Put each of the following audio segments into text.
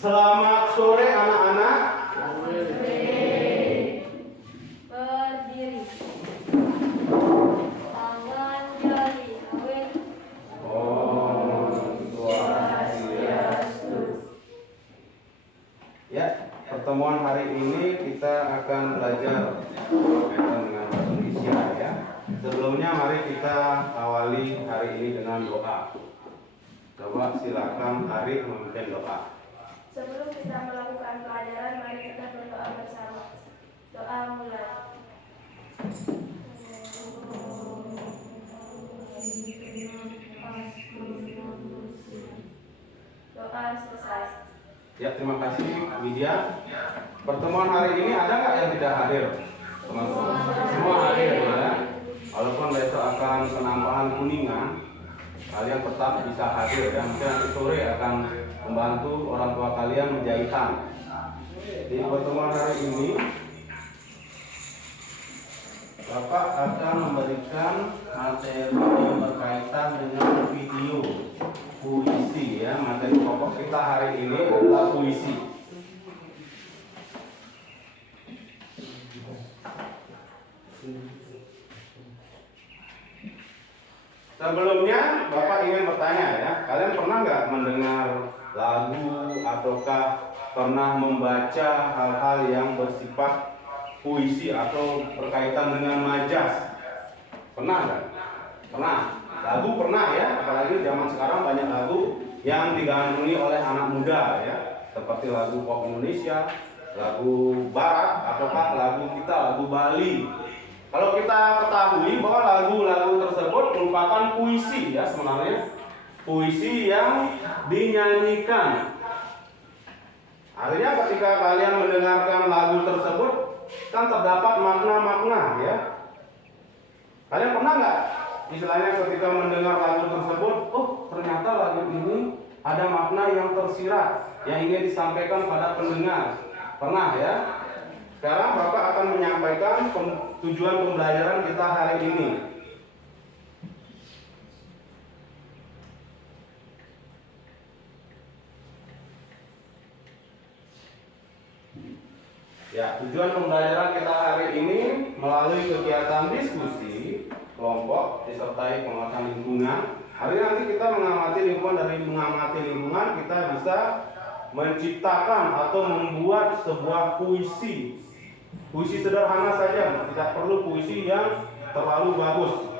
Selamat sore anak-anak. Berdiri. Tangan jari awet. Om Swastiastu. Ya, pertemuan hari ini kita akan belajar berkaitan dengan bahasa Indonesia ya. Sebelumnya mari kita awali hari ini dengan doa. Coba silakan Arif memimpin doa. Sebelum kita melakukan pelajaran, mari kita berdoa bersama. Doa mulai. Doa selesai. Ya, terima kasih Widya. Pertemuan hari ini ada nggak yang tidak hadir? Teman-teman. Semua hadir ya. Walaupun besok akan penambahan kuningan, kalian tetap bisa hadir dan mungkin nanti sore akan membantu orang tua kalian menjahitan. Di pertemuan hari ini Bapak akan memberikan materi yang berkaitan dengan video puisi ya. Materi pokok kita hari ini adalah puisi. Sebelumnya Bapak ingin bertanya ya, kalian pernah nggak mendengar lagu ataukah pernah membaca hal-hal yang bersifat puisi atau berkaitan dengan majas? Pernah nggak? Pernah. Lagu pernah ya, apalagi zaman sekarang banyak lagu yang digandrungi oleh anak muda ya, seperti lagu pop Indonesia, lagu barat ataukah lagu kita, lagu Bali. Kalau kita ketahui bahwa lagu-lagu tersebut merupakan puisi ya sebenarnya, puisi yang dinyanyikan. Artinya ketika kalian mendengarkan lagu tersebut kan terdapat makna-makna ya. Kalian pernah nggak istilahnya ketika mendengar lagu tersebut, oh ternyata lagu ini ada makna yang tersirat yang ingin disampaikan pada pendengar. Pernah ya? Sekarang Bapak akan menyampaikan tujuan pembelajaran kita hari ini. Ya, tujuan pembelajaran kita hari ini melalui kegiatan diskusi kelompok disertai pengamatan lingkungan. Hari ini nanti kita mengamati lingkungan, dari mengamati lingkungan kita bisa menciptakan atau membuat sebuah puisi. Puisi sederhana saja, tidak perlu puisi yang terlalu bagus.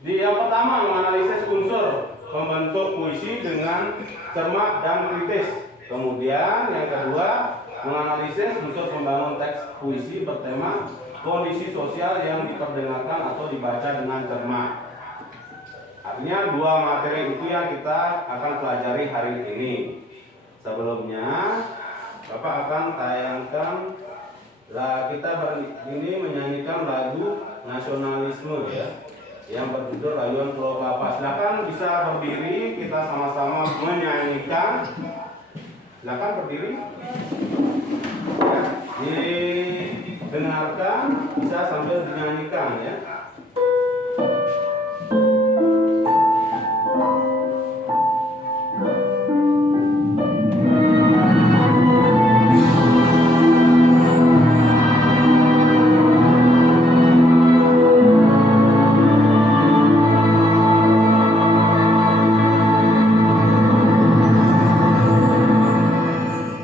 Yang pertama, menganalisis unsur membentuk puisi dengan cermat dan kritis. Kemudian yang kedua, menganalisis unsur pembangun teks puisi bertema kondisi sosial yang diperdengarkan atau dibaca dengan cermat. Artinya dua materi itu yang kita akan pelajari hari ini. Sebelumnya, Bapak akan tayangkan kita ini menyanyikan lagu nasionalisme ya, yang berjudul Rayuan Pulau Kelapa. Silakan bisa berdiri, kita sama-sama menyanyikan. Silakan berdiri. Ya, didengarkan, bisa sambil dinyanyikan ya.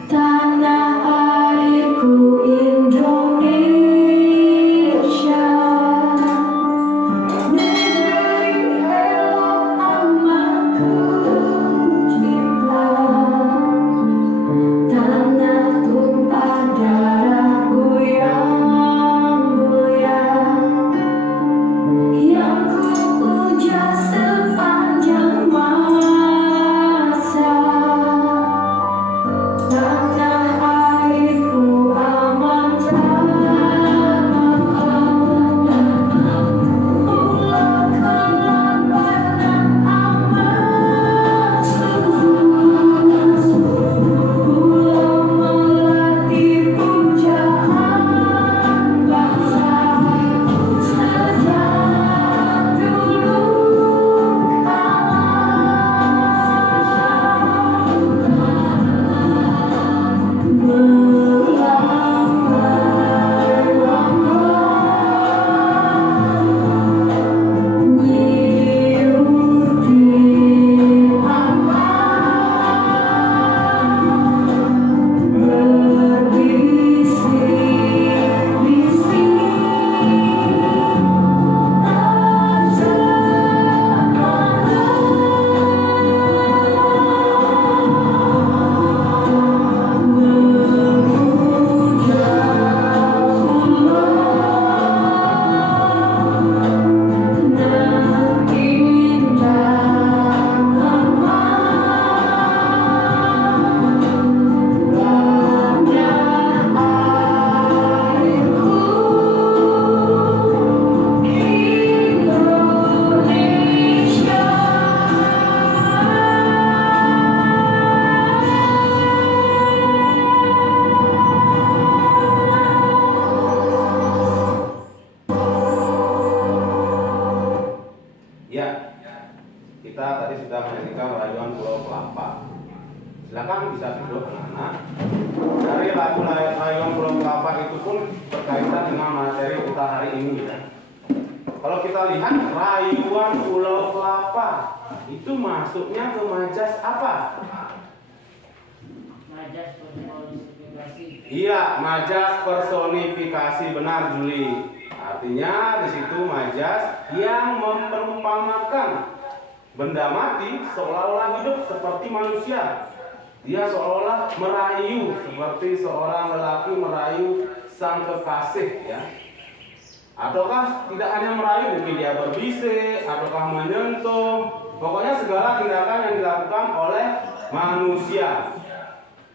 Tanah airku Indonesia. Silakan bisa duduk anak. Dari lagu Rayuan Pulau Kelapa itu pun berkaitan dengan materi kita hari ini ya. Kalau kita lihat Rayuan Pulau Kelapa itu masuknya ke majas apa? Majas personifikasi. Iya, majas personifikasi, benar Juli. Artinya di situ majas yang memperumpamakan benda mati seolah-olah hidup seperti manusia. Dia seolah-olah merayu seperti seorang lelaki merayu sang kekasih ya. Ataukah tidak hanya merayu, mungkin dia berbisik, ataukah menyentuh. Pokoknya segala tindakan yang dilakukan oleh manusia.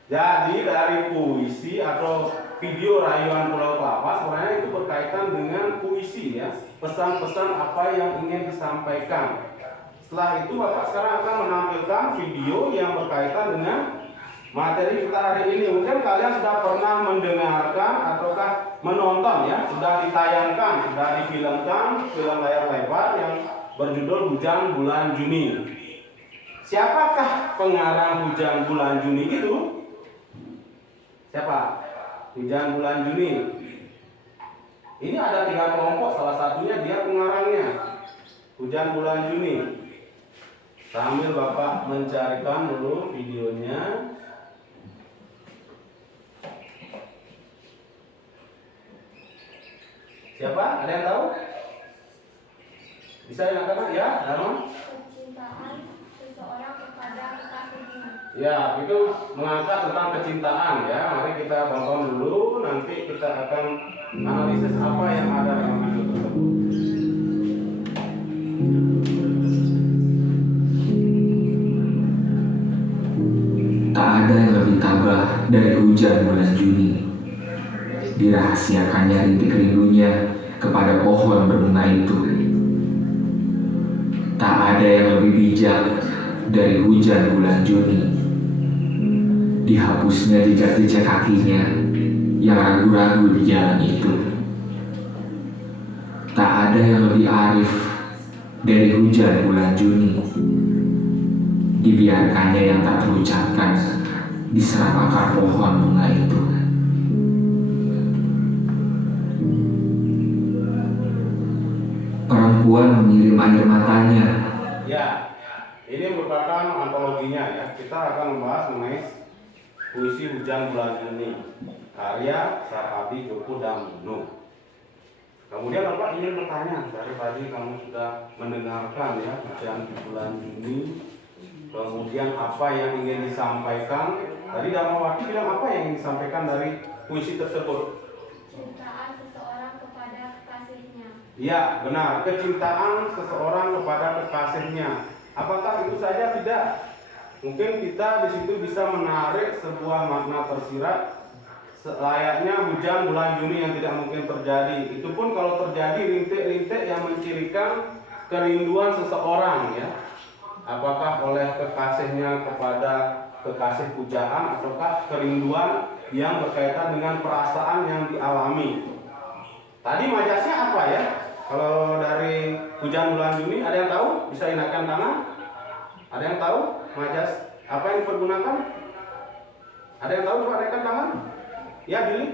Jadi dari puisi atau video Rayuan Pulau Kelapa sebenarnya itu berkaitan dengan puisi ya. Pesan-pesan apa yang ingin disampaikan. Setelah itu Bapak sekarang akan menampilkan video yang berkaitan dengan materi kita hari ini. Mungkin kalian sudah pernah mendengarkan ataukah menonton ya, sudah ditayangkan, sudah difilmkan film layar lebar yang berjudul Hujan Bulan Juni. Siapakah pengarang Hujan Bulan Juni itu? Siapa? Hujan Bulan Juni. Ini ada 3 kelompok, salah satunya dia pengarangnya. Hujan Bulan Juni. Sambil Bapak mencarikan dulu videonya. Siapa? Ada yang tahu? Bisa yang kata ya? Nama? Kecintaan seseorang kepada kekasihnya. Ya, itu mengangkat tentang kecintaan ya. Mari kita tonton dulu, nanti kita akan analisis apa yang ada dalam video tersebut. Tak ada yang lebih tabah dari hujan bulan Juni. Dirahasiakannya rintik rindunya kepada pohon berbunga itu. Tak ada yang lebih bijak dari hujan bulan Juni. Dihapusnya jejak-jejak kakinya yang ragu-ragu di jalan itu. Tak ada yang lebih arif dari hujan bulan Juni. Dibiarkannya yang tak terucapkan diserap akar pohon bunga itu. Perempuan mengirim air matanya. Ya, ini merupakan antologinya ya. Kita akan membahas mengenai puisi Hujan Bulan Juni karya Sarpati Djoko Damono. Kemudian Bapak ingin bertanya, dari tadi kamu sudah mendengarkan ya Hujan Bulan Juni. Kemudian apa yang ingin disampaikan? Tadi Damawati bilang apa yang ingin disampaikan dari puisi tersebut? Kecintaan seseorang kepada kekasihnya. Ya, benar. Kecintaan seseorang kepada kekasihnya. Apakah itu saja? Tidak. Mungkin kita di situ bisa menarik sebuah makna tersirat layaknya hujan bulan Juni yang tidak mungkin terjadi. Itu pun kalau terjadi rintik-rintik yang mencirikan kerinduan seseorang ya. Apakah oleh kekasihnya kepada kekasih pujaan ataukah kerinduan yang berkaitan dengan perasaan yang dialami. Tadi majasnya apa ya? Kalau dari Hujan Bulan Juni ada yang tahu? Bisa ingatkan tangan? Ada yang tahu majas apa yang dipergunakan? Ada yang tahu? Coba ingatkan tangan. Ya, Billy?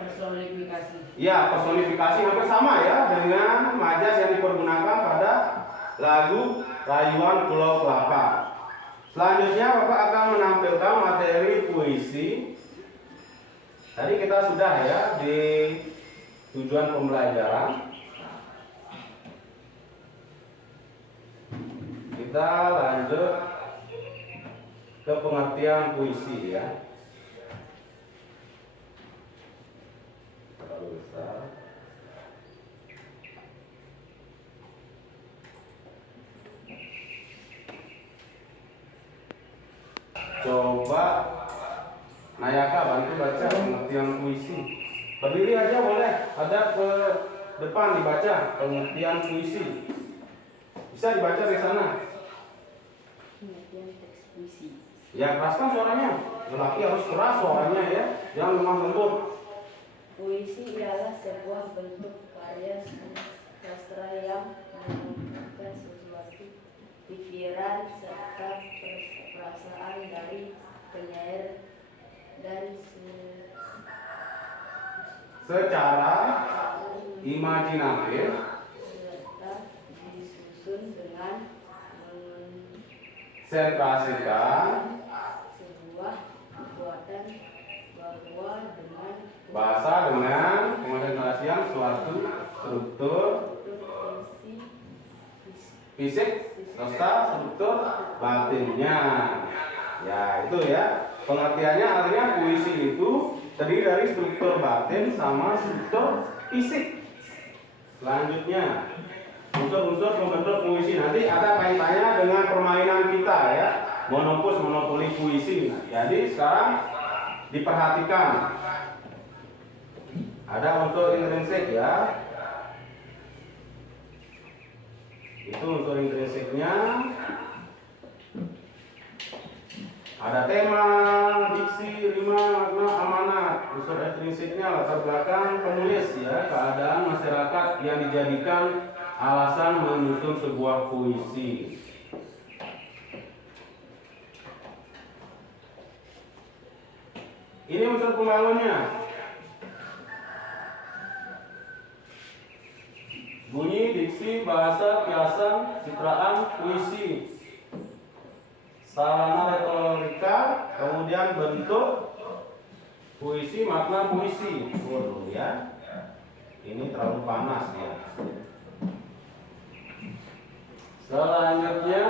Personifikasi. Ya, personifikasi hampir sama ya dengan majas yang dipergunakan pada lagu Rayuan Pulau Kelapa. Selanjutnya Bapak akan menampilkan materi puisi. Tadi kita sudah ya di tujuan pembelajaran. Kita lanjut ke pengertian puisi ya. Terlalu besar. Coba Nayaka bantu baca pengertian puisi. Berdiri aja boleh, ada ke depan dibaca pengertian puisi. Bisa dibaca di sana. Pengertian teks puisi. Ya keraskan suaranya. Lelaki harus keras suaranya ya, jangan lemah lembut. Puisi ialah sebuah bentuk karya sastra yang mengungkapkan sesuatu pikiran serta perasaan dari penyair dan secara imajinatif serta disusun dengan sentrasikan sebuah kekuatan bahwa dengan bahasa dengan konsentrasian suatu struktur fisik serta struktur batinnya. Ya, itu ya. Pengertiannya artinya puisi itu terdiri dari struktur batin sama struktur fisik. Selanjutnya, unsur-unsur pembentuk puisi nanti ada kaitannya dengan permainan kita ya. Monopus, monopoli puisi. Jadi sekarang diperhatikan. Ada unsur intrinsik ya. Itu unsur intrinsiknya. Ada tema, diksi, rima, makna, amanat. Unsur ekstrinsiknya latar belakang penulis ya, keadaan masyarakat yang dijadikan alasan menyusun sebuah puisi. Ini unsur pembangunnya. Bunyi, diksi, bahasa, kiasan, citraan, puisi. Sarana retorika, kemudian bentuk puisi, makna puisi. Waduh ya, ini terlalu panas ya. Selanjutnya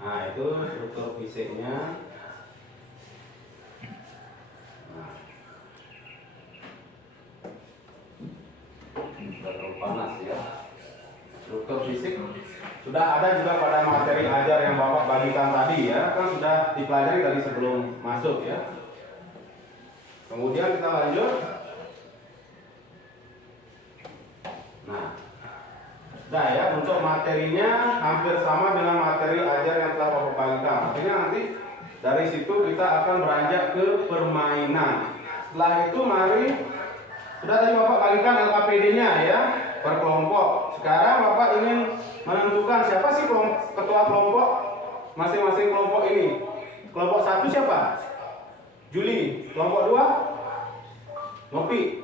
nah itu struktur fisiknya. Nah, terlalu panas ya. Struktur fisik sudah ada juga pada materi ajar yang Bapak bagikan tadi ya, kan sudah dipelajari tadi sebelum masuk ya. Kemudian kita lanjut. Nah, nah ya, untuk materinya hampir sama dengan materi ajar yang telah Bapak bagikan. Artinya nanti dari situ kita akan beranjak ke permainan. Setelah itu mari, sudah tadi Bapak bagikan LKPD-nya ya, per kelompok. Sekarang Bapak ingin menentukan siapa sih ketua kelompok masing-masing kelompok ini. Kelompok 1 siapa? Juli. Kelompok 2? Nopi.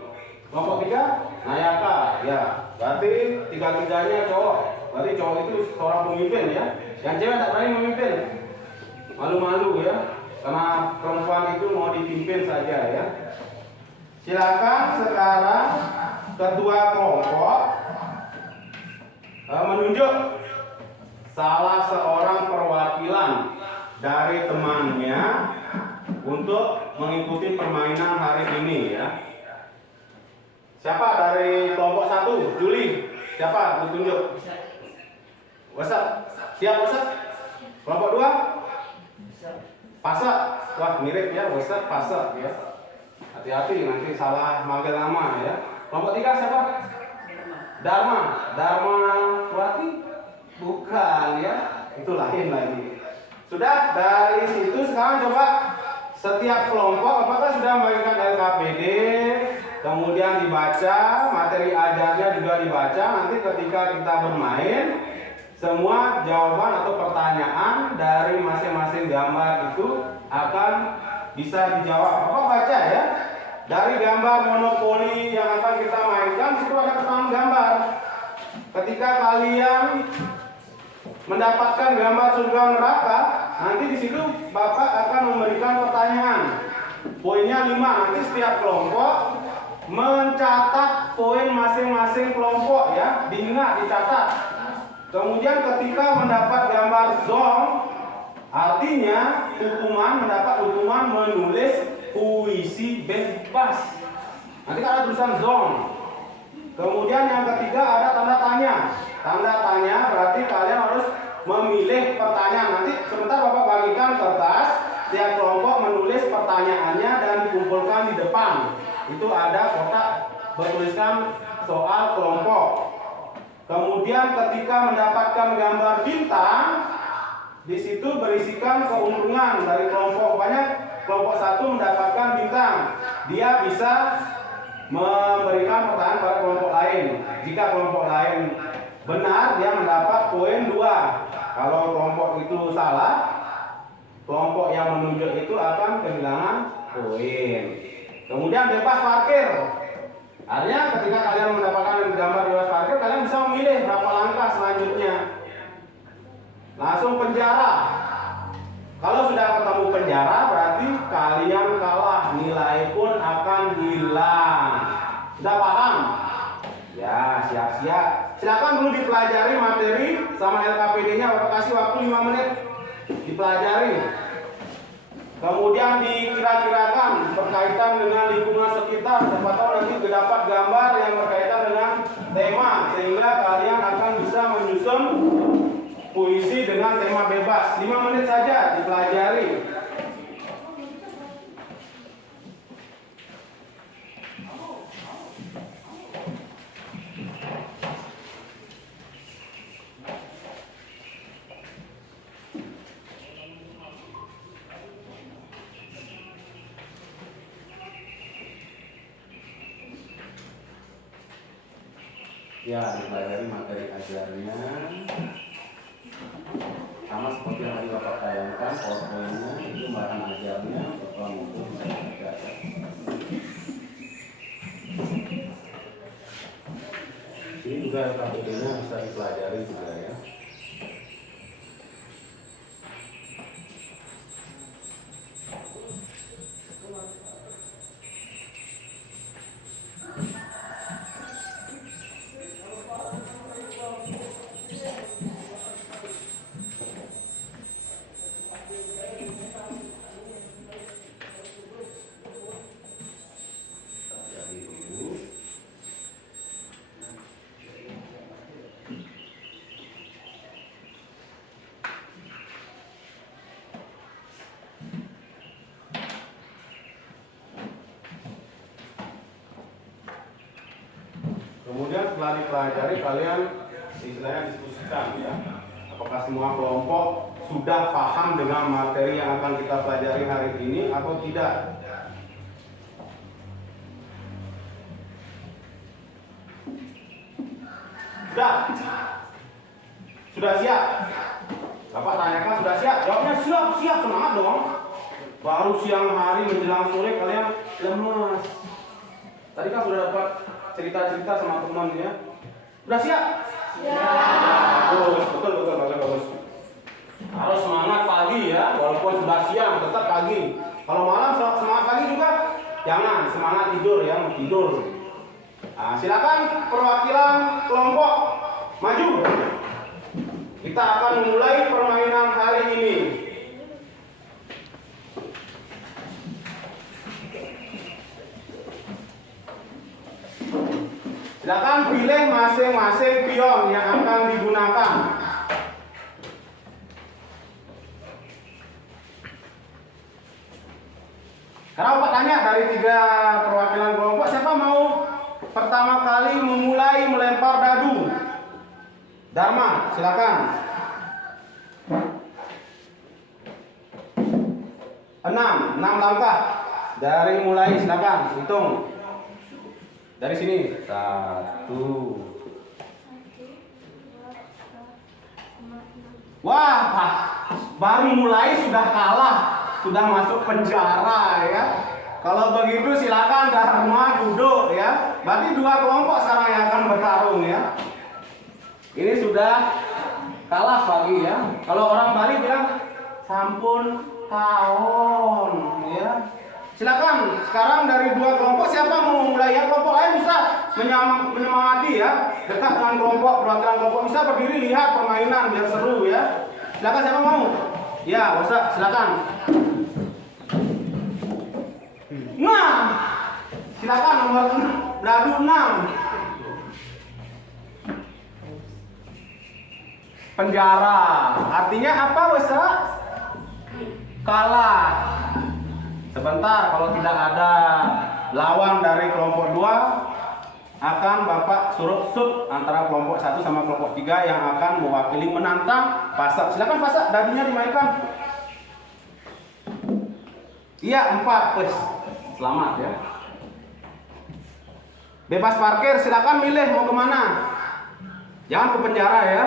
Kelompok 3? Nayaka. Ya, berarti tiga-tiganya cowok. Berarti cowok itu seorang pemimpin ya. Yang cewek tak berani memimpin. Malu-malu ya. Karena perempuan itu mau dipimpin saja ya. Silakan sekarang ketua kelompok menunjuk salah seorang perwakilan dari temannya untuk mengikuti permainan hari ini ya. Siapa dari kelompok 1? Juli. Siapa ditunjuk? Wasat. Siap Wasat? Kelompok 2? Pasat. Wah mirip ya, Wasat, Pasat ya. Hati-hati nanti salah manggil nama ya. Kelompok 3 siapa? Dharma. Dharma Wati? Bukan ya. Itu lain lagi. Sudah, dari situ sekarang coba setiap kelompok apakah sudah membagikan LKPD, kemudian dibaca, materi ajarnya juga dibaca. Nanti ketika kita bermain, semua jawaban atau pertanyaan dari masing-masing gambar itu akan bisa dijawab. Bapak baca ya. Dari gambar monopoli yang akan kita mainkan, itu ada keterangan gambar. Ketika kalian mendapatkan gambar surga neraka, nanti di situ Bapak akan memberikan pertanyaan. Poinnya 5. Nanti setiap kelompok mencatat poin masing-masing kelompok ya, diingat, dicatat. Kemudian ketika mendapat gambar zong, artinya mendapat hukuman menulis puisi bebas. Nanti ada tulisan zong. Kemudian yang ketiga ada tanda tanya. Tanda tanya berarti kalian harus memilih pertanyaan. Nanti sebentar Bapak bagikan kertas, setiap kelompok menulis pertanyaannya dan dikumpulkan di depan. Itu ada kotak bertuliskan soal kelompok. Kemudian ketika mendapatkan gambar bintang, di situ berisikan keuntungan dari kelompok kelompok 1 mendapatkan bintang. Dia bisa memberikan pertanyaan pada kelompok lain. Jika kelompok lain benar, dia mendapat poin 2. Kalau kelompok itu salah, kelompok yang menunjuk itu akan kehilangan poin. Kemudian bebas parkir. Artinya ketika kalian mendapatkan gambar bebas parkir, kalian bisa memilih berapa langkah selanjutnya. Langsung penjara. Kalau sudah ketemu penjara, berarti kalian kalah, nilai pun akan hilang. Sudah paham? Ya, siap-siap. Silakan dulu dipelajari materi sama LKPD-nya. Bapak kasih waktu 5 menit dipelajari. Kemudian dikira-kirakan berkaitan dengan lingkungan sekitar. Siapa tahu nanti dapat gambar yang berkaitan dengan tema, sehingga kalian akan bisa menyusun puisi dengan tema bebas. 5 menit saja dipelajari. Ya, dipelajari materi ajarnya. Sama seperti yang tadi Bapak tayangkan, powerpointnya itu bahan ajarnya, Bapak mungkin bisa baca ya. Ini juga LKPD-nya bisa dipelajari juga ya. Kemudian setelah dipelajari, kalian istilahnya diskusikan ya. Apakah semua kelompok sudah paham dengan materi yang akan kita pelajari hari ini atau tidak? Sudah siap? Bapak tanyakan sudah siap? Jawabnya siap, semangat dong. Baru siang hari menjelang sore kalian lemas. Tadi kan sudah dapat cerita-cerita sama teman ya. Sudah siap? Ya. Betul, bagus. Harus semangat pagi ya, walaupun sudah siang tetap pagi. Kalau malam semangat pagi juga jangan, semangat tidur ya, mau tidur. Nah, silakan perwakilan kelompok maju. Kita akan mulai permainan hari ini. Silakan pilih masing-masing pion yang akan digunakan. Karena Bapak tanya dari 3 perwakilan kelompok, siapa mau pertama kali memulai melempar dadu? Dharma, silakan. 6 langkah. Dari mulai silakan, hitung. Dari sini 1. Wah, baru mulai sudah kalah, sudah masuk penjara ya. Kalau begitu silakan Dharma duduk ya. Berarti 2 kelompok sekarang yang akan bertarung ya. Ini sudah kalah pagi ya. Kalau orang Bali bilang sampun tahun ya. Silakan sekarang dari 2 kelompok siapa mau mulai ya? Kelompok lain bisa menyemangati ya. Dekat dengan kelompok, perwakilan kelompok bisa berdiri lihat permainan biar seru ya. Silakan siapa mau? Ya, Ustaz, silakan. Nah, silakan nomor 6, dadu 6. Penjara. Artinya apa, Ustaz? Kalah. Sebentar, kalau tidak ada lawan dari kelompok 2, akan Bapak suruh shoot antara kelompok 1 sama kelompok 3 yang akan mewakili menantang pasak. Silakan pasak, dadunya dimainkan. Iya, 4. Wes. Selamat ya. Bebas parkir, silakan milih mau kemana. Jangan ke penjara ya.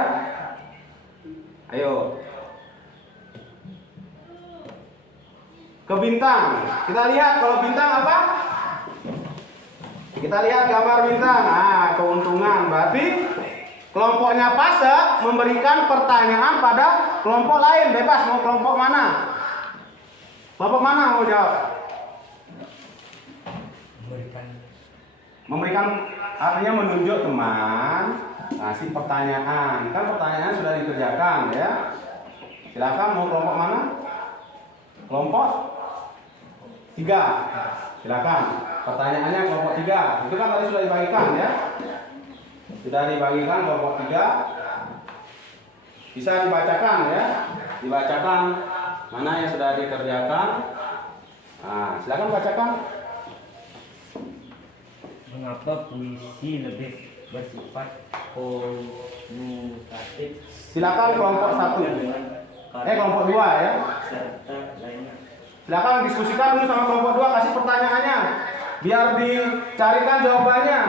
Ayo. Ke bintang. Kita lihat kalau bintang apa? Kita lihat gambar bintang. Nah, keuntungan. Berarti kelompoknya fase memberikan pertanyaan pada kelompok lain. Bebas mau kelompok mana? Kelompok mana mau jawab? Memberikan artinya menunjuk teman, kasih pertanyaan. Kan pertanyaan sudah dikerjakan ya. Silakan mau kelompok mana? Kelompok 3. Silakan. Pertanyaannya kelompok 3. Itu kan tadi sudah dibagikan ya. Sudah dibagikan kelompok 3. Bisa dibacakan ya. Dibacakan mana yang sudah dikerjakan. Nah, silakan bacakan. Mengapa puisi lebih bersifat komutatif? Silakan kelompok 1. Kelompok 2 ya. Serta lainnya. Silakan diskusikan dulu sama kelompok 2, kasih pertanyaannya. Biar dicarikan jawabannya.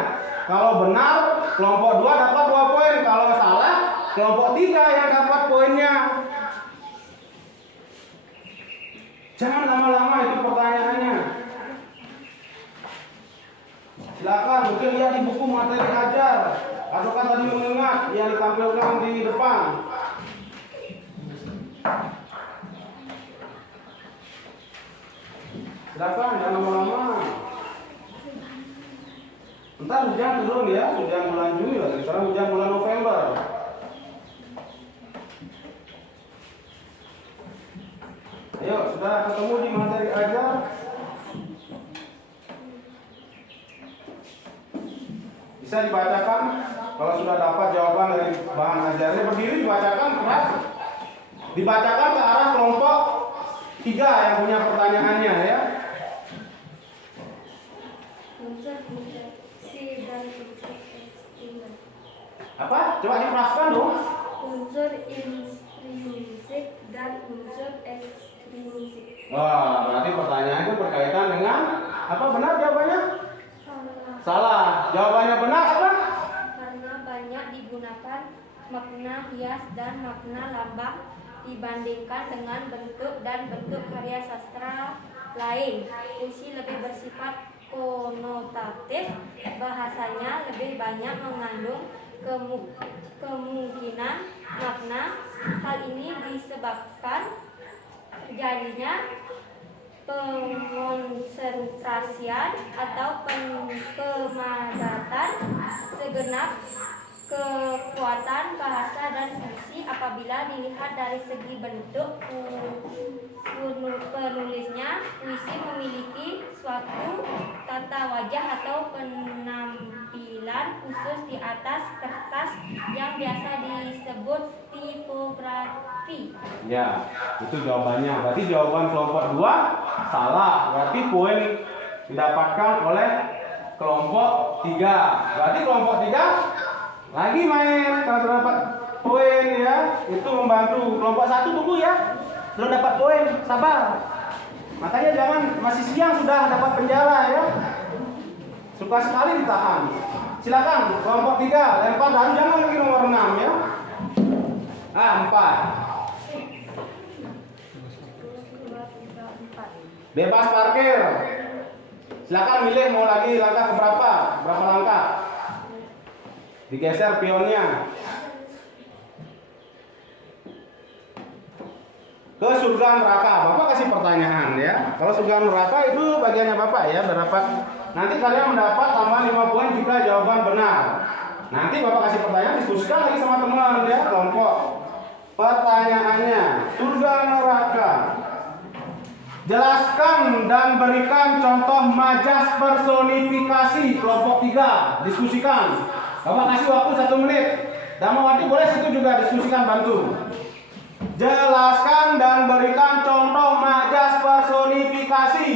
Kalau benar, kelompok 2 dapat 2 poin. Kalau salah, kelompok 3 yang dapat poinnya. Jangan lama-lama itu pertanyaannya. Silakan, mungkin lihat di buku materi ajar. Ataukah tadi mengingat yang ditampilkan di depan. Silakan, jangan lama-lama. Entar hujan turun ya, hujan bulan Juni lagi. Sekarang hujan bulan November. Ayo, sudah ketemu di materi ajar. Bisa dibacakan. Kalau sudah dapat jawaban dari bahan ajarnya, berdiri dibacakan keras. Dibacakan ke arah kelompok 3 yang punya pertanyaannya ya. Unsur instruksi dan unsur ekstrinsik. Apa? Coba dikeraskan dong. Unsur intrinsik dan unsur ekstrinsik. Wah, berarti pertanyaan itu berkaitan dengan apa? Benar jawabannya? Salah. Salah. Jawabannya benar apa? Karena banyak digunakan makna hias dan makna lambang dibandingkan dengan bentuk dan bentuk karya sastra lain. Puisi lebih bersifat konotatif, bahasanya lebih banyak mengandung kemungkinan makna. Hal ini disebabkan terjadinya pengonsentrasian atau pemadatan segenap kekuatan bahasa dan puisi apabila dilihat dari segi bentuk penulisnya. Puisi memiliki suatu tata wajah atau penampilan khusus di atas kertas yang biasa disebut tipografi. Ya, itu jawabannya. Berarti jawaban kelompok 2 salah. Berarti poin didapatkan oleh kelompok 3. Berarti kelompok 3 lagi main kalau dapat poin ya. Itu membantu. Kelompok 1 tunggu ya. Belum dapat poin, sabar. Makanya jangan masih siang sudah dapat penjara ya. Suka sekali ditahan. Silakan kelompok 3 lempar dari jangan lagi nomor 6 ya. 4. Bebas parkir. Silakan milih mau lagi langkah keberapa? Berapa langkah? Digeser pionnya. Ke surga neraka. Bapak kasih pertanyaan ya. Kalau surga neraka itu bagiannya Bapak ya. Berdapat nanti kalian mendapat tambah 5 poin jika jawaban benar. Nanti Bapak kasih pertanyaan, diskusikan lagi sama teman ya, kelompok. Pertanyaannya, surga neraka. Jelaskan dan berikan contoh majas personifikasi. Kelompok 3, diskusikan. Bapak kasih waktu 1 menit. Damawati boleh situ juga diskusikan, bantu. Jelaskan dan berikan contoh majas personifikasi.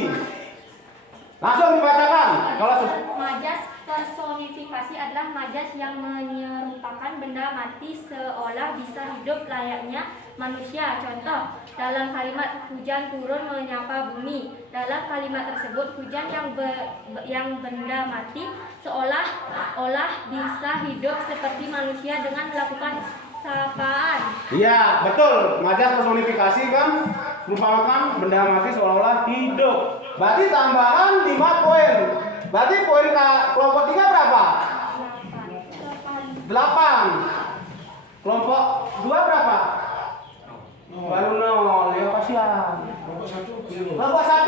Langsung dibacakan. Kalau Majas personifikasi adalah majas yang menyerupakan benda mati seolah bisa hidup layaknya manusia. Contoh, dalam kalimat hujan turun menyapa bumi. Dalam kalimat tersebut, hujan yang benda mati seolah-olah bisa hidup seperti manusia dengan melakukan sapaan. Iya, betul. Majas personifikasi kan merupakan benda mati seolah-olah hidup. Berarti tambahan 5 poin. Berarti poin kelompok 3 berapa? 8. Kelompok 2 berapa? Baru 0. Ya kasihan. Kelompok 1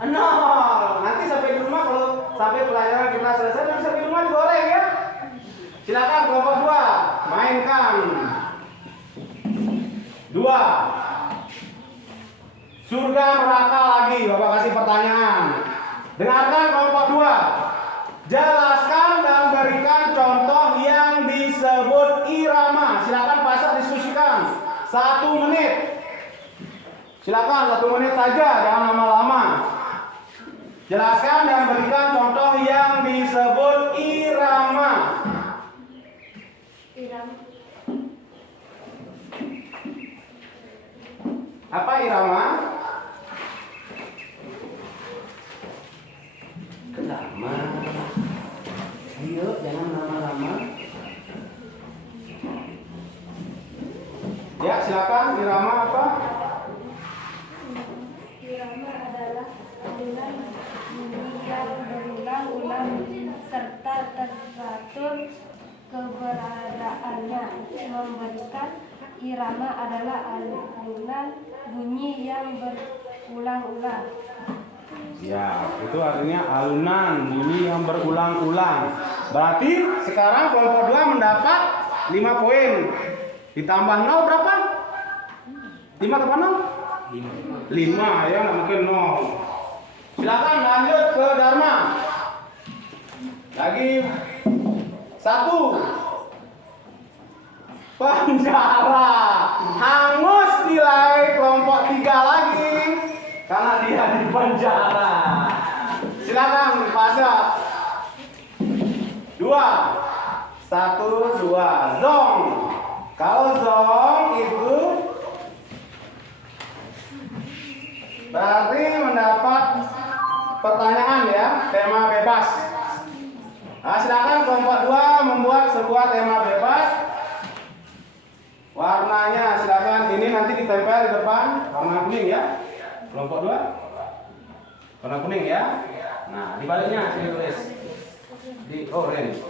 0. Nanti sampai di rumah kalau sampai pelajaran kita selesai nanti sampai di rumah digoreng ya. Silakan kelompok 2 mainkan. 2. Surga neraka lagi, Bapak kasih pertanyaan. Dengarkan kelompok 2. Jelaskan dan berikan contoh yang disebut irama. Silakan pasang diskusikan. 1 menit. Silakan 1 menit saja, jangan lama-lama. Jelaskan dan berikan contoh yang disebut irama. Apa irama? Irama. Ayo, jangan lama-lama. Ya, silakan. Irama apa? Irama adalah alunan bunyi yang berulang-ulang serta teratur keberadaannya. Memberikan irama adalah alunan bunyi yang berulang-ulang. Ya, itu artinya alunan bunyi yang berulang-ulang. Berarti sekarang kelompok 2 mendapat 5 poin. Ditambah 0 berapa? 5 tambah 0? 5 ya, nggak mungkin 0. Silakan lanjut ke Dharma. Lagi 1. Penjara. Hangus nilai kelompok 3 lagi karena dia di penjara. Silakan dipasang. 2. 1, 2. Zong. Kalau zong itu berarti mendapat pertanyaan ya, tema bebas. Nah, silakan kelompok 2 membuat sebuah tema bebas. Warnanya silakan ini nanti ditempel di depan warna kuning ya. Kelompok 2 warna kuning ya. Nah, di baliknya sini tulis. Di orange.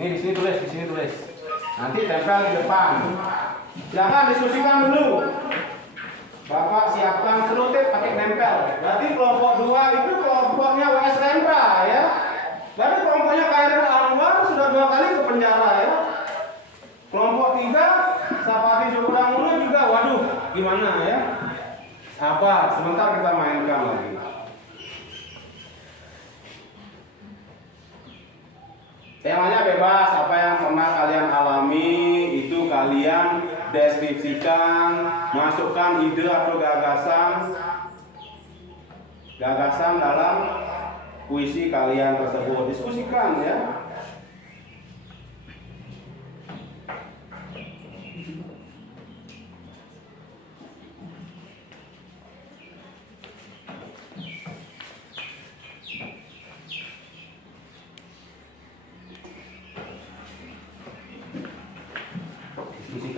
Ini di sini tulis, di sini tulis. Nanti tempel di depan. Silakan diskusikan dulu. Bapak siapkan selotip pakai nempel. Berarti kelompok 2 itu kelompoknya WS Rendra ya. Berarti kelompoknya Khairul Anwar sudah 2 kali ke penjara ya. Kelompok 3 Sapati Jokodamono juga, waduh, gimana ya? Sabar, sebentar kita mainkan lagi. Temanya bebas, apa yang pernah kalian alami itu kalian deskripsikan, masukkan ide atau gagasan dalam puisi kalian tersebut. Diskusikan ya.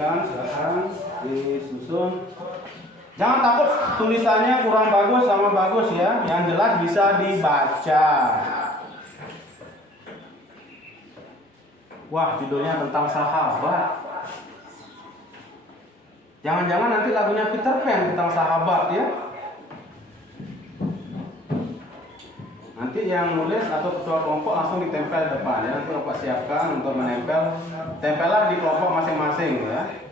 Silakan disusun. Jangan takut tulisannya kurang bagus sama bagus ya. Yang jelas bisa dibaca. Wah, judulnya tentang sahabat. Jangan-jangan nanti lagunya Peter Pan tentang sahabat ya. Nanti yang nulis atau ketua kelompok langsung ditempel depan ya. Nanti Bapak siapkan untuk menempel. Tempellah di kelompok masing-masing ya.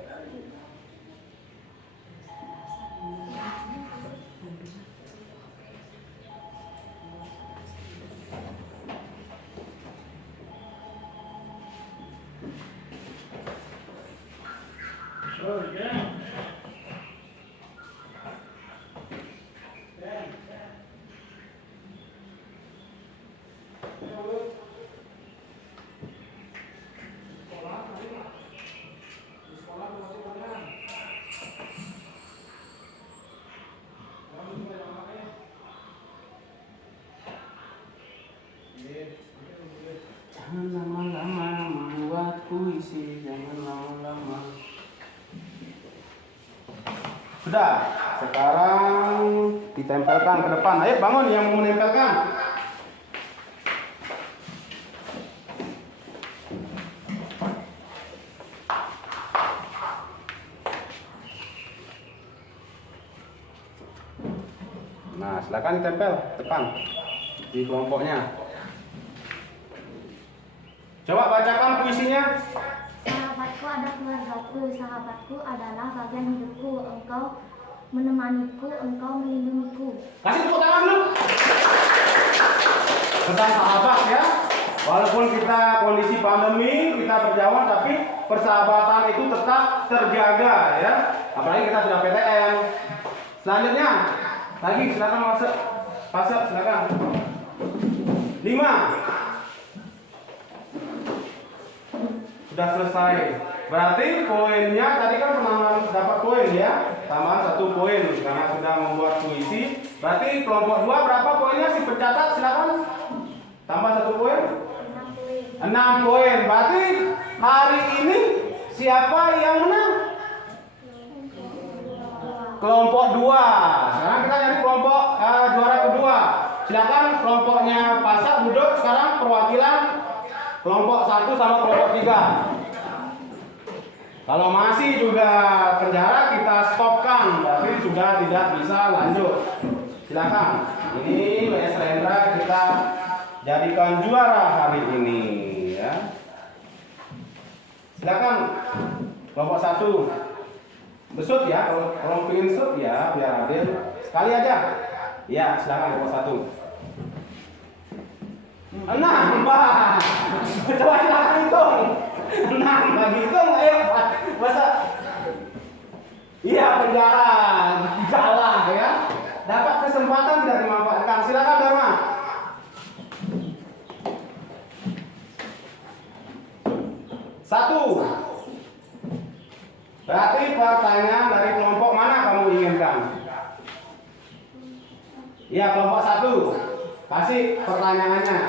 Sekolah Sudah. Sekarang ditempelkan ke depan. Ayo bangun yang mau menempelkan. Nah, silakan ditempel depan di kelompoknya. Coba bacakan puisinya. Sahabatku ada keluargaku, sahabatku adalah bagian hidupku. Engkau menemaniku, engkau melindungiku. Kasih tepuk tangan dulu. Tentang sahabat ya. Walaupun kita kondisi pandemi, kita berjauhan, tapi persahabatan itu tetap terjaga ya. Apalagi kita sudah PTM. Selanjutnya, lagi silakan masuk. Masuk silakan. 5. Sudah selesai. Berarti poinnya tadi kan pernah dapat poin ya. Tambah 1 poin karena sudah membuat puisi. Berarti kelompok 2 berapa poinnya? Si pencatat silakan. Tambah 1 poin. 6 poin. Berarti hari ini siapa yang menang? Kelompok 2. Sekarang kita nyari kelompok juara kedua. Silakan kelompoknya Pasak duduk. Sekarang perwakilan kelompok 1 sama kelompok 3. Kalau masih juga penjara kita stopkan, tapi sudah tidak bisa lanjut. Silakan. Ini Mas Rendra kita jadikan juara hari ini ya. Silakan kelompok 1. Besut ya, kalau pengen shoot ya biar adil. Sekali aja. Ya, silakan kelompok 1. 6, Pak. Coba silakan hitung. 6 lagi hitung, ayo Pak. Masa? Iya, penjara. Kalah ya. Dapat kesempatan tidak dimanfaatkan. Silakan Dharma. 1. Berarti pertanyaan dari kelompok mana kamu inginkan? Iya, kelompok 1. Kasih pertanyaannya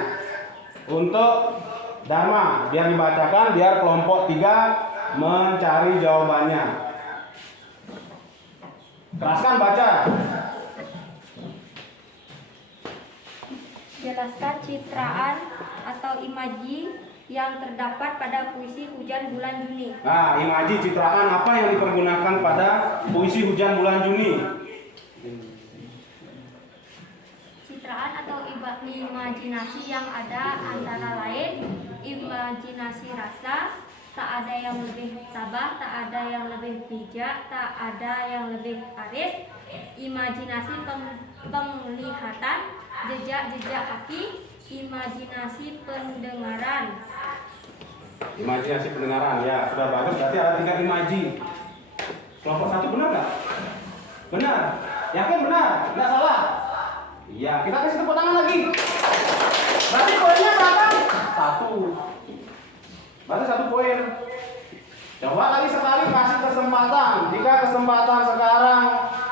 untuk Dharma biar dibacakan, biar kelompok 3 mencari jawabannya. Keraskan baca. Jelaskan citraan atau imaji yang terdapat pada puisi Hujan Bulan Juni. Nah, imaji citraan apa yang dipergunakan pada puisi Hujan Bulan Juni? Citraan atau imajinasi yang ada antara lain imajinasi rasa, tak ada yang lebih tabah, tak ada yang lebih bijak, tak ada yang lebih arif, imajinasi penglihatan, jejak-jejak kaki, imajinasi pendengaran. Imajinasi pendengaran ya, sudah bagus. Berarti ada 3 imaji. Kelompok 1 benar nggak? Benar. Yakin benar? Nggak salah. Iya, kita kasih tepuk tangan lagi. Berarti poinnya berapa? 1. Berarti 1 poin. Coba lagi sekali kasih kesempatan. Jika kesempatan sekarang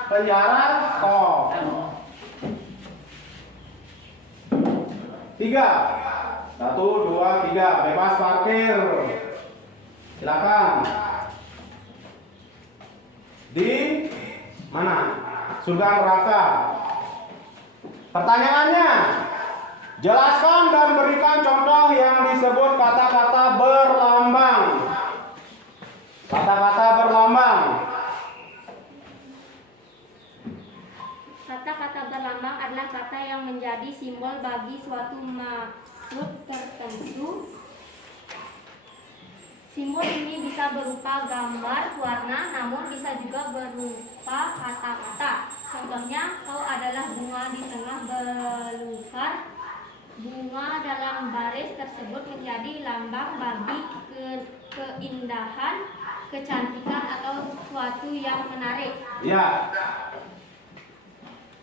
penjara, stop. 3. 1, 2, 3. Bebas parkir. Silakan. Di mana? Surga neraka. Pertanyaannya, jelaskan dan berikan contoh yang disebut kata-kata berlambang. Kata-kata berlambang. Kata-kata berlambang adalah kata yang menjadi simbol bagi suatu maksud tertentu. Simbol ini bisa berupa gambar, warna, namun bisa juga berupa kata-kata. Contohnya, kau adalah bunga di tengah belukar. Bunga dalam baris tersebut menjadi lambang bagi keindahan, kecantikan, atau sesuatu yang menarik. Ya.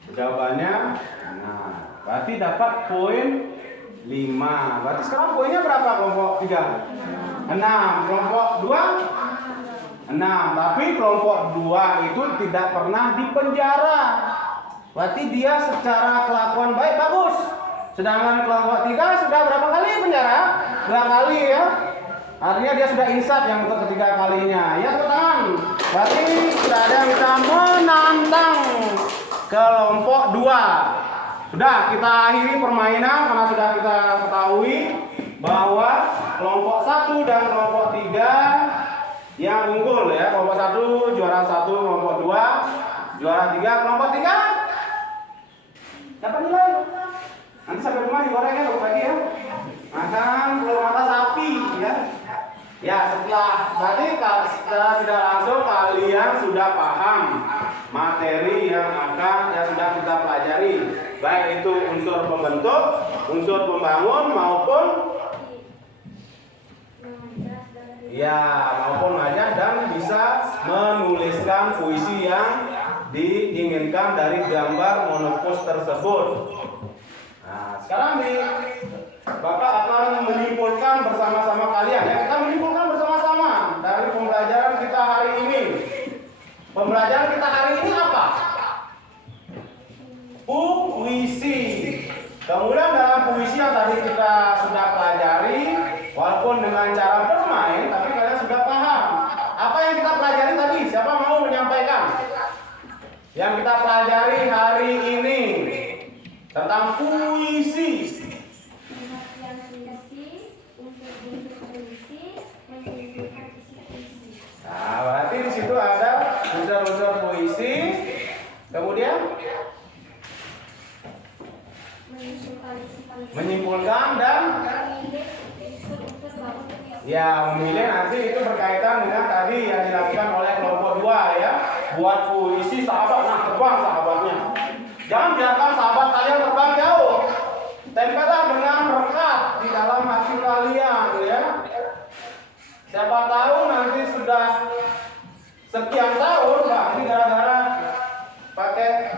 Jawabannya, nah, berarti dapat poin 5. Berarti sekarang poinnya berapa kelompok 3? 6. Kelompok 2? 6. Tapi kelompok 2 itu tidak pernah dipenjara. Berarti dia secara kelakuan baik bagus. Sedangkan kelompok 3 sudah berapa kali penjara? 2 kali ya. Artinya dia sudah insaf yang untuk ketiga kalinya. Ya, tepuk tangan. Berarti sudah ada yang bisa menantang kelompok 2. Sudah, kita akhiri permainan karena sudah kita ketahui bahwa kelompok 1 dan kelompok 3 yang unggul ya. Kelompok 1 juara 1, kelompok 2 juara 3, kelompok 3 dapat nilai. Nanti sampai rumah digoreng ya, pagi ya. Makan telur mata sapi ya. Ya, setelah berarti secara tidak langsung kalian sudah paham materi yang sudah kita pelajari, baik itu unsur pembentuk, unsur pembangun maupun maupun ngajak dan bisa menuliskan puisi yang diinginkan dari gambar monopos tersebut. Nah, sekarang Bapak akan menyimpulkan bersama-sama kalian ya. Kita menyimpulkan bersama-sama dari pembelajaran kita hari ini. Pembelajaran kita hari ini apa? Puisi. Kemudian dalam puisi yang tadi kita sudah pelajari, walaupun dengan cara bermain, tapi kalian sudah paham. Apa yang kita pelajari tadi? Siapa mau menyampaikan? Yang kita pelajari hari ini tentang puisi. Nah, berarti di situ ada unsur-unsur puisi. Kemudian menyimpulkan dan memilih nanti itu berkaitan dengan tadi yang dilakukan oleh kelompok 2 ya. Buat puisi sahabat, nah terbang sahabatnya. Jangan biarkan sahabat kalian terbang jauh. Tempellah dengan rekat di dalam hati kalian ya. Siapa tahu nanti sudah sekian tahun, ini gara-gara pakai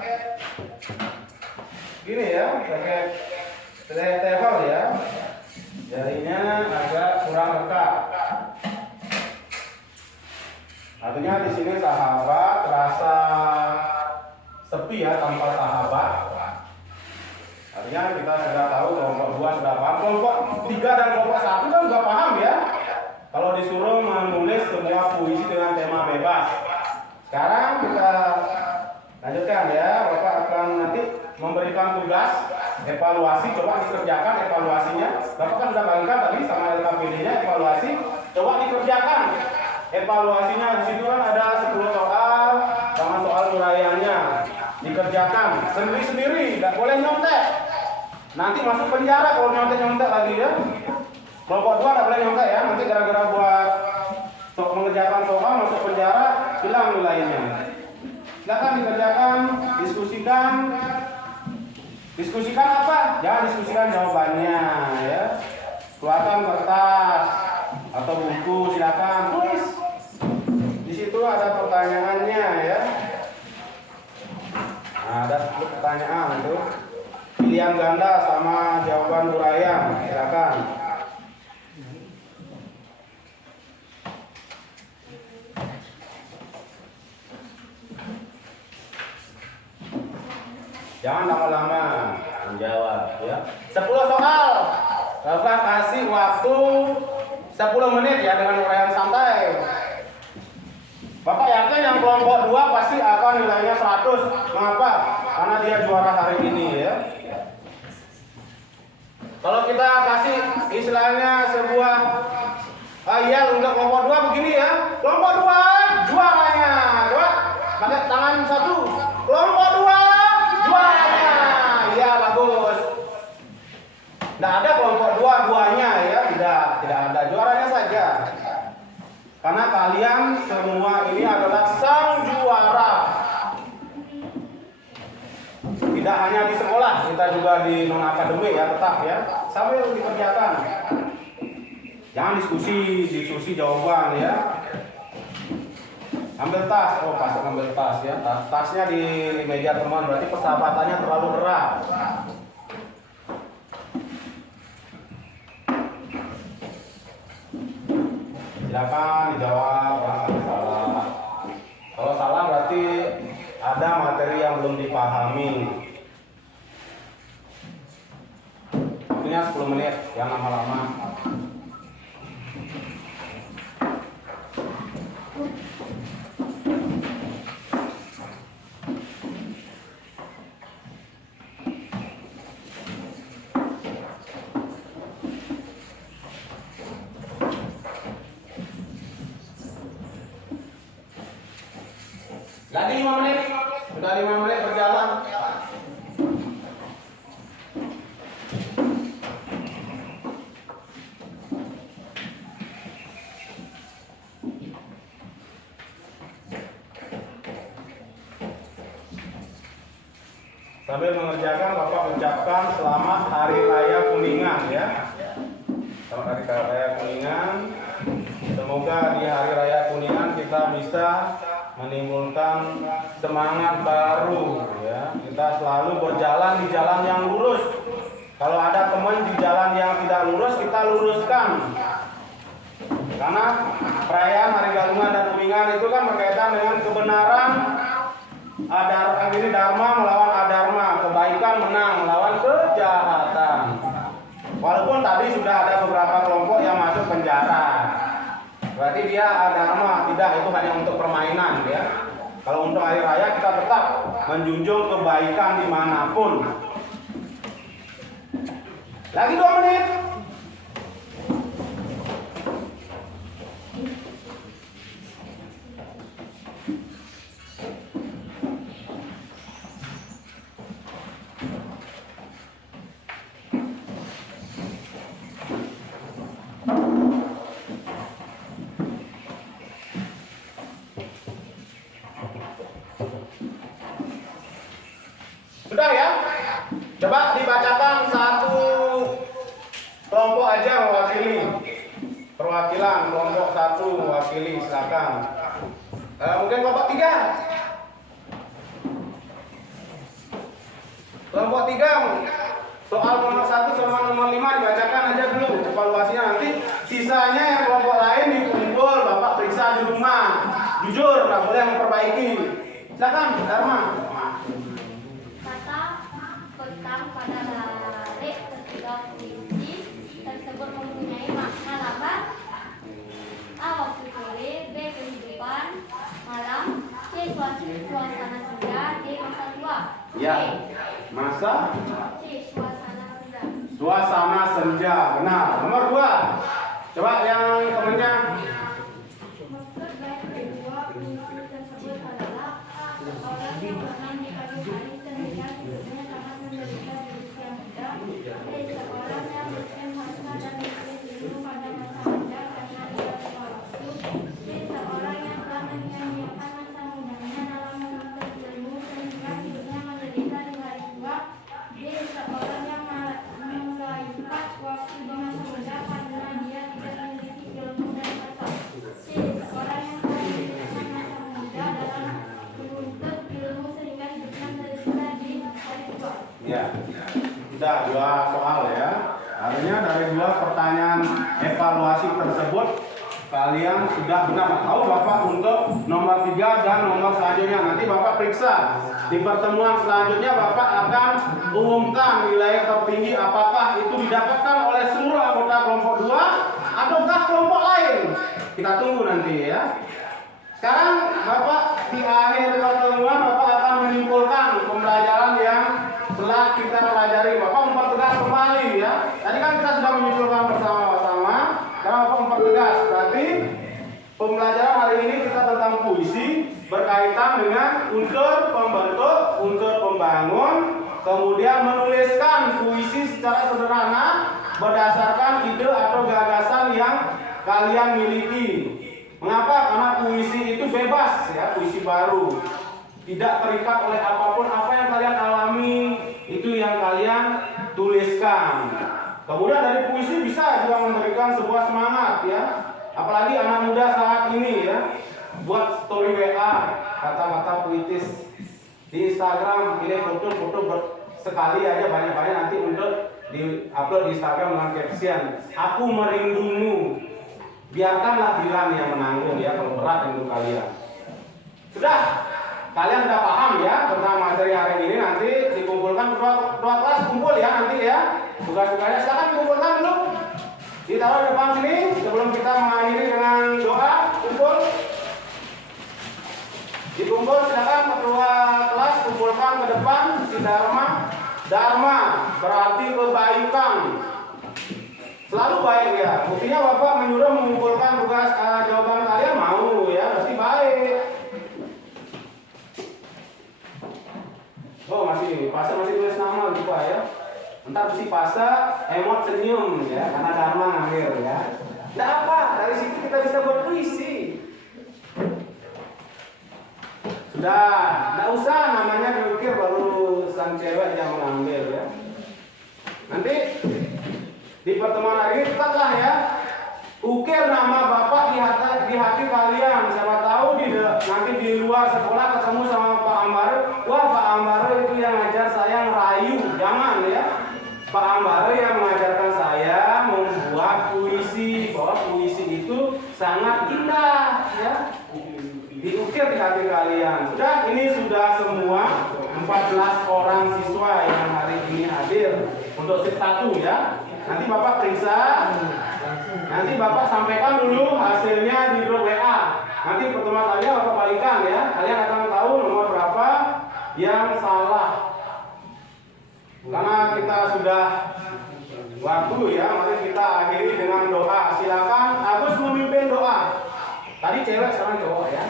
gini ya, pakai tefal ya, jarinya agak kurang rekat. Artinya di sini sahabat terasa sepi ya tanpa sahabat. Artinya kita sudah tahu kelompok 2 sudah paham, kelompok 3 dan kelompok 1 kan sudah paham ya. Kalau disuruh menulis semua puisi dengan tema bebas. Sekarang kita lanjutkan ya. Bapak akan nanti memberikan tugas evaluasi. Coba dikerjakan evaluasinya. Bapak kan sudah bagikan tadi sama LKPD-nya evaluasi. Coba dikerjakan evaluasinya. Di situ kan ada 10 soal sama soal uraiannya. Dikerjakan sendiri-sendiri, nggak boleh nyontek. Nanti masuk penjara kalau nyontek lagi ya. Kelompok 2 nggak boleh nyontek ya, nanti gara-gara buat mengerjakan soal masuk penjara, hilang nilainya. Silakan dikerjakan, diskusikan apa? Jangan diskusikan jawabannya ya. Keluarkan kertas atau buku, silakan tulis. Di situ ada pertanyaannya ya. Nah, ada pertanyaan itu. Pilihan ganda sama jawaban uraian, silakan. Jangan lama-lama menjawab ya. 10 soal. Bapak kasih waktu 10 menit ya dengan uraian santai. Bapak yakin yang kelompok 2 pasti akan nilainya 100. Mengapa? Karena dia juara hari ini ya. Kalau kita kasih istilahnya sebuah untuk kelompok 2 begini ya. Kelompok 2 juaranya. Coba pakai tangan 1. Kelompok 2 juaranya. Ya bagus. Tidak ada kelompok 2 duanya ya, tidak ada, juaranya saja. Karena kalian semua ini adalah sang juara. Tidak hanya di sekolah, kita juga di non akademik ya, tetap ya. Sambil dikerjakan. Jangan diskusi jawaban ya. Ambil tas, pas ambil tas ya. Tasnya di meja teman, berarti persahabatannya terlalu erat. Silakan dijawab kalau salah. Kalau salah berarti ada materi yang belum dipahami. Waktunya 10 menit, jangan lama-lama. Sambil mengerjakan, Bapak ucapkan selamat Hari Raya Kuningan ya. Selamat Hari Raya Kuningan. Semoga di Hari Raya Kuningan kita bisa menimbulkan semangat baru ya. Kita selalu berjalan di jalan yang lurus. Kalau ada teman di jalan yang tidak lurus, kita luruskan. Karena perayaan Hari Galungan dan Kuningan itu kan berkaitan dengan kebenaran. Ini dharma melawan adharma, kebaikan menang melawan kejahatan. Walaupun tadi sudah ada beberapa kelompok yang masuk penjara, berarti dia adharma, tidak, itu hanya untuk permainan ya. Kalau untuk hari raya kita tetap menjunjung kebaikan dimanapun. Lagi 2 menit. Sudah ya? Coba dibacakan satu kelompok aja mewakili. Perwakilan kelompok 1 mewakili, silakan. Mungkin kelompok 3. Kelompok 3 soal nomor 1 sama nomor 5 dibacakan aja dulu evaluasinya, nanti sisanya yang kelompok lain dikumpul, Bapak periksa di rumah. Jujur, nggak boleh memperbaiki. Silakan, Dharma. Petang pada hari ketiga puisi tersebut mempunyai makna lama. A. Waktu sore, B. Kehidupan malam, C. Suasana senja, D. Masa tua. Ya, masa C. Suasana senja. suasana senja, benar. Nomor 2, coba yang temennya. Maksud dari kedua puisi tersebut adalah A. Seorang yang pernah di pagi hari sehingga hidupnya sangat menderita di usia muda. B. Seorang yang bersiap masa dan menulis ilmu pada masa muda karena ia lupa waktu. C. Seorang yang telah menyia-nyiakan masa mudanya dalam menuntut ilmu sehingga hidupnya menderita di hari tua. D. Seorang yang melalaikan waktu di masa muda karena dia tidak memiliki ilmu dan masa. C. Seorang yang telah menyia-nyiakan masa muda dalam menuntut ilmu sehingga hidupnya menderita di hari tua. Ya, sudah 2 soal ya. Artinya dari 2 pertanyaan evaluasi tersebut kalian sudah benar. Tahu Bapak untuk nomor 3 dan nomor selanjutnya. Nanti Bapak periksa di pertemuan selanjutnya. Bapak akan umumkan nilai tertinggi apakah itu didapatkan oleh seluruh anggota kelompok 2 ataukah kelompok lain. Kita tunggu nanti ya. Sekarang Bapak di akhir pertemuan Bapak akan menyimpulkan pembelajaran yang telah kita pelajari. Bapak mempertegas kembali ya. Tadi kan kita sudah menyimpulkan bersama-sama. Sekarang Bapak mempertegas. Berarti pembelajaran hari ini kita tentang puisi berkaitan dengan unsur pembentuk, unsur pembangun, kemudian menuliskan puisi secara sederhana berdasarkan ide atau gagasan yang kalian miliki. Mengapa? Karena puisi itu bebas ya, puisi baru. Tidak terikat oleh apapun, apa yang kalian alami itu yang kalian tuliskan. Kemudian dari puisi bisa juga memberikan sebuah semangat ya. Apalagi anak muda saat ini ya, buat story WA kata-kata puitis di Instagram, pilih foto-foto sekali aja banyak-banyak nanti untuk di-upload di Instagram dengan caption "Aku merindumu". Biarkanlah Dilan yang menanggung ya kalau berat untuk kalian. Sudah, kalian sudah paham ya tentang materi hari ini. Nanti dikumpulkan dua kelas kumpul ya nanti ya. Tugas-tugasnya silakan dikumpulkan dulu. Ditaruh di depan sini sebelum kita mengakhiri dengan doa kumpul. Dikumpul silakan ketua kelas kumpulkan ke depan si Dharma. Dharma berarti kebaikan. Selalu baik ya. Buktinya Bapak menyuruh mengumpulkan tugas jawaban kalian mau ya, pasti baik. Oh masih tulis nama lupa ya. Ntar si Pasa emot senyum ya, karena Dharma ngambil ya. Nggak apa, dari situ kita bisa buat puisi. Sudah, nggak usah namanya diukir baru sang cewek yang mengambil ya. Nanti di pertemuan hari ini tetaplah ya, ukir nama Bapak di hati kalian. Siapa tahu nanti di luar sekolah ketemu sama Pak Ambare, wah Pak Ambare itu yang ngajar saya ngerayu. Jangan ya. Pak Ambare yang mengajarkan saya membuat puisi, bahwa puisi itu sangat indah ya. Diukir di hati kalian. Ini sudah semua 14 orang siswa yang hari ini hadir untuk shift 1 ya. Nanti Bapak periksa, nanti Bapak sampaikan dulu hasilnya di grup WA. Nanti pertemuan saya Bapak balikan ya. Kalian akan tahu nomor berapa yang salah. Karena kita sudah waktu ya, mari kita akhiri dengan doa. Silakan Agus memimpin doa. Tadi cewek, sekarang cowok ya.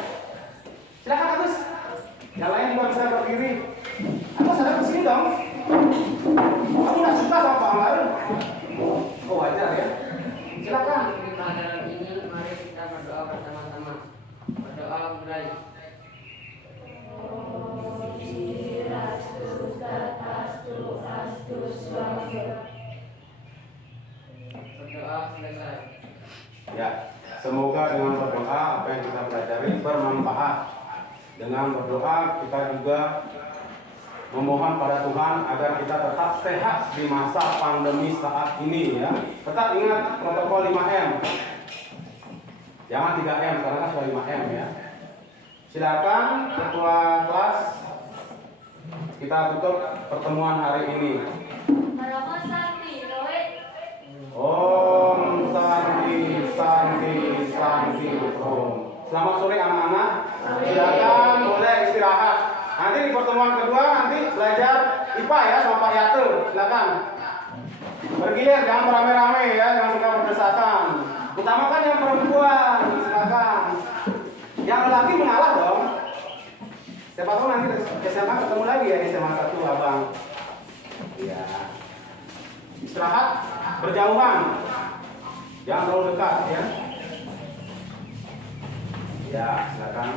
Silakan Agus. Yang lain juga bisa berdiri. Agus ada di sini dong. Kamu nggak suka sama Pak Ambare? Oh wajar ya. Silakan. Di pelajaran ini mari kita berdoa bersama-sama. Berdoa mulai. Berdoa selesai. Ya, semoga dengan berdoa apa yang kita pelajari bermanfaat. Dengan berdoa kita juga memohon pada Tuhan agar kita tetap sehat di masa pandemi saat ini ya. Tetap ingat protokol 5M. Jangan 3M, karena kan sudah 5M ya. Silakan ketua kelas, kita tutup pertemuan hari ini. Om Santi Santi Santi Om. Selamat sore anak-anak. Silakan boleh istirahat. Nanti di pertemuan kedua nanti belajar IPA ya sama Pak Yatu. Silakan. Bergilir, jangan beramai-ramai ya, jangan suka berdesakan. Utamakan yang perempuan. Silakan. Yang lelaki mengalah dong. Siapa tahu nanti SMA ketemu lagi ya di SMA 1 abang. Iya. Istirahat berjauhan. Jangan terlalu dekat ya. Ya, silakan.